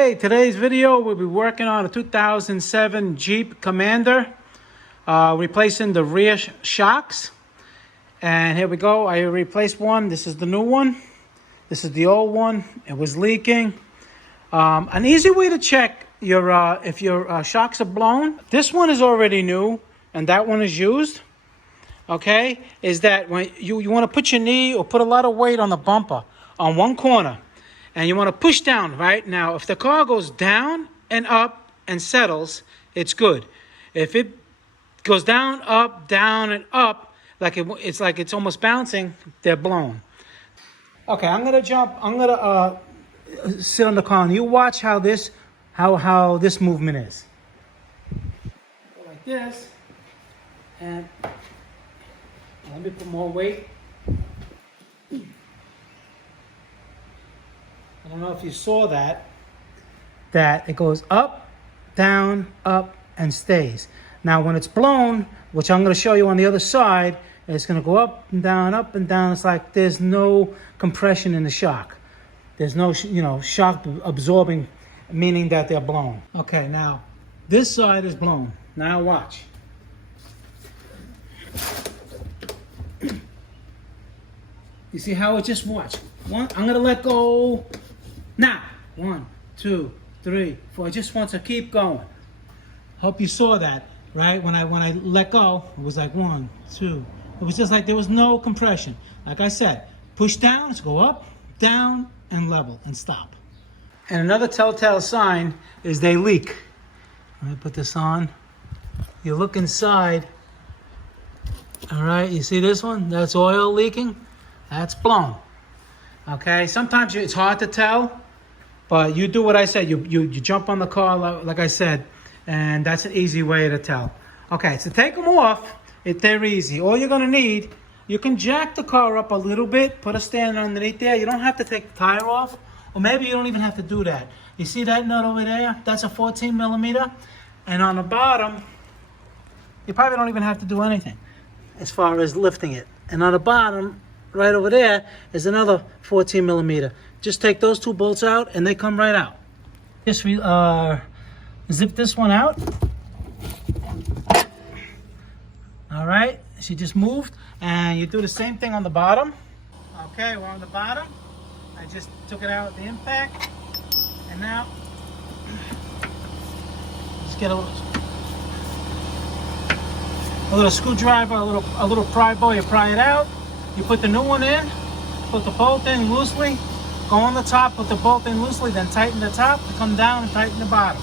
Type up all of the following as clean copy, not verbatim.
Hey, today's video we'll be working on a 2007 Jeep Commander, replacing the rear shocks. And here we go. I replaced one. This is the new one. This is the old one. It was leaking. An easy way to check your if your shocks are blown. This one is already new, and that one is used. Okay, is that when you want to put your knee or put a lot of weight on the bumper on one corner. And you want to push down, right? Now, if the car goes down and up and settles, it's good. If it goes down, and up, like it's almost bouncing, they're blown. Okay, I'm gonna jump. I'm gonna sit on the car, and you watch how this movement is. Go like this, and let me put more weight. I don't know if you saw that it goes up, and stays. Now, when it's blown, which I'm going to show you on the other side, it's going to go up and down. It's like there's no compression in the shock. There's no, shock absorbing, meaning that they're blown. Okay, now, this side is blown. Now watch. You see how it just watch? I'm going to let go. Now, 1, 2, 3, 4. I just want to keep going. Hope you saw that, right? When I let go, it was like 1, 2. It was just like there was no compression. Like I said, push down, let's go up, down, and level, and stop. And another telltale sign is they leak. Let me put this on. You look inside. All right, you see this one? That's oil leaking. That's blown. Okay, sometimes it's hard to tell. But you do what I said. You jump on the car, like I said, and that's an easy way to tell. Okay, so take them off. They're easy. All you're going to need, you can jack the car up a little bit, put a stand underneath there. You don't have to take the tire off, or maybe you don't even have to do that. You see that nut over there? That's a 14 millimeter. And on the bottom, you probably don't even have to do anything as far as lifting it. And on the bottom, right over there, is another 14 millimeter. Just take those two bolts out and they come right out. Just zip this one out. All right, she just moved. And you do the same thing on the bottom. Okay, we're on the bottom. I just took it out with the impact. And now, just get a little screwdriver, a little pry bar, you pry it out. You put the new one in, put the bolt in loosely, go on the top, put the bolt in loosely, then tighten the top, come down and tighten the bottom.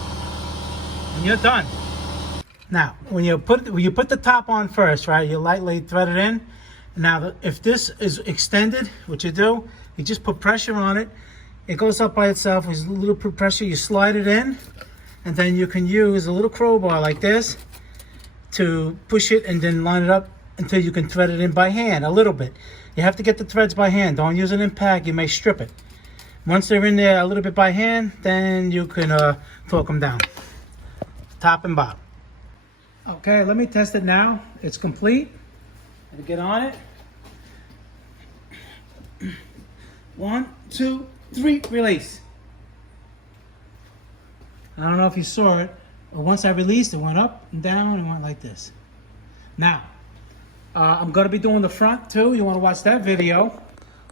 And you're done. Now, when you put the top on first, right, you lightly thread it in. Now, if this is extended, what you do, you just put pressure on it. It goes up by itself with a little pressure. You slide it in, and then you can use a little crowbar like this to push it and then line it up until you can thread it in by hand a little bit. You have to get the threads by hand. Don't use an impact. You may strip it. Once they're in there a little bit by hand, then you can torque them down, top and bottom. Okay, let me test it now. It's complete. Let me get on it. 1, 2, 3, release. I don't know if you saw it, but once I released, it went up and down and went like this. Now, I'm going to be doing the front too. You want to watch that video.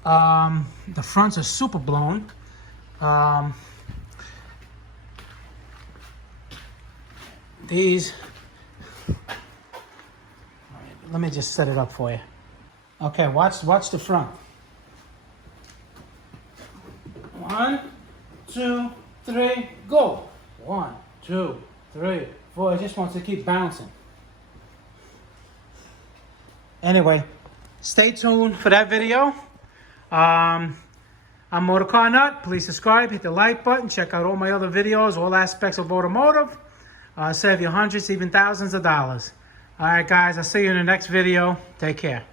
The fronts are super blown. These. Let me just set it up for you. Okay, watch the front. 1, 2, 3, go. 1, 2, 3, 4. It just wants to keep bouncing. Anyway, stay tuned for that video. I'm Motorcar Nut. Please subscribe, hit the like button, check out all my other videos, all aspects of automotive. Save you hundreds, even thousands of dollars. All right, guys, I'll see you in the next video. Take care.